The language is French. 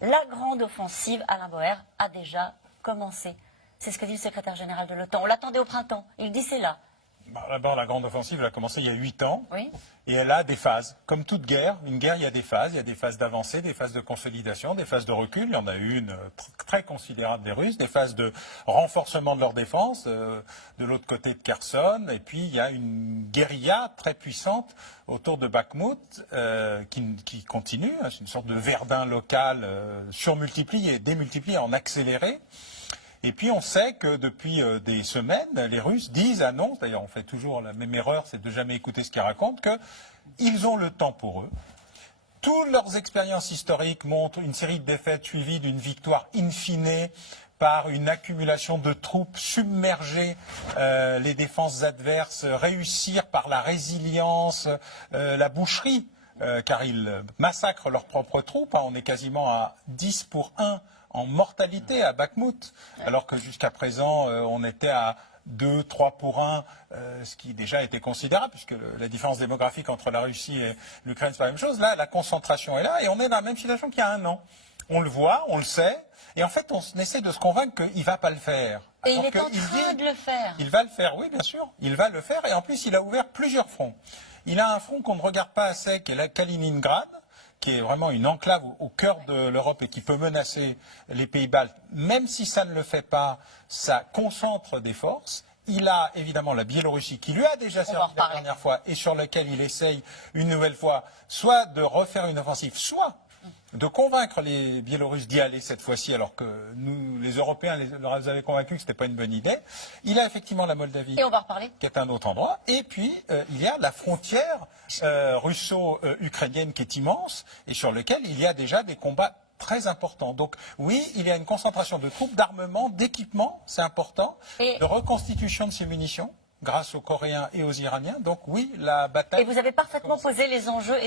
La grande offensive, Alain Boer, a déjà commencé. C'est ce que dit le secrétaire général de l'OTAN. On l'attendait au printemps. Il dit c'est là. D'abord, la grande offensive elle a commencé il y a 8 ans. Oui. Et elle a des phases. Comme toute guerre, une guerre, il y a des phases. Il y a des phases d'avancée, des phases de consolidation, des phases de recul. Il y en a eu une très considérable des Russes. Des phases de renforcement de leur défense, de l'autre côté de Kherson. Et puis, il y a une guérilla très puissante autour de Bakhmout qui continue. C'est une sorte de Verdun local surmultiplié, démultiplié, en accéléré. Et puis on sait que depuis des semaines, les Russes annoncent, d'ailleurs on fait toujours la même erreur, c'est de jamais écouter ce qu'ils racontent, qu'ils ont le temps pour eux. Toutes leurs expériences historiques montrent une série de défaites suivies d'une victoire in fine par une accumulation de troupes, submerger les défenses adverses, réussir par la résilience, la boucherie, car ils massacrent leurs propres troupes. On est quasiment à 10-1 en mortalité à Bakhmout, alors que jusqu'à présent, on était à 2-3-1, ce qui déjà était considérable, puisque la différence démographique entre la Russie et l'Ukraine, c'est pas la même chose. Là, la concentration est là, et on est dans la même situation qu'il y a un an. On le voit, on le sait, et en fait, on essaie de se convaincre qu'il ne va pas le faire. Et il est en train de le faire. Il va le faire, oui, bien sûr. Il va le faire, et en plus, il a ouvert plusieurs fronts. Il a un front qu'on ne regarde pas assez, qui est la Kaliningrad, qui est vraiment une enclave au cœur de l'Europe et qui peut menacer les pays baltes. Même si ça ne le fait pas, ça concentre des forces. Il a évidemment la Biélorussie qui lui a déjà servi la dernière fois et sur laquelle il essaye une nouvelle fois soit de refaire une offensive, soit de convaincre les Biélorusses d'y aller cette fois-ci, alors que nous, les Européens, leur avaient convaincu que ce n'était pas une bonne idée. Il a effectivement la Moldavie, et on va reparler, qui est un autre endroit. Et puis, il y a la frontière russo-ukrainienne qui est immense et sur laquelle il y a déjà des combats très importants. Donc oui, il y a une concentration de troupes, d'armement, d'équipement, c'est important, de reconstitution de ces munitions grâce aux Coréens et aux Iraniens. Donc oui, la bataille... Et vous avez parfaitement posé les enjeux.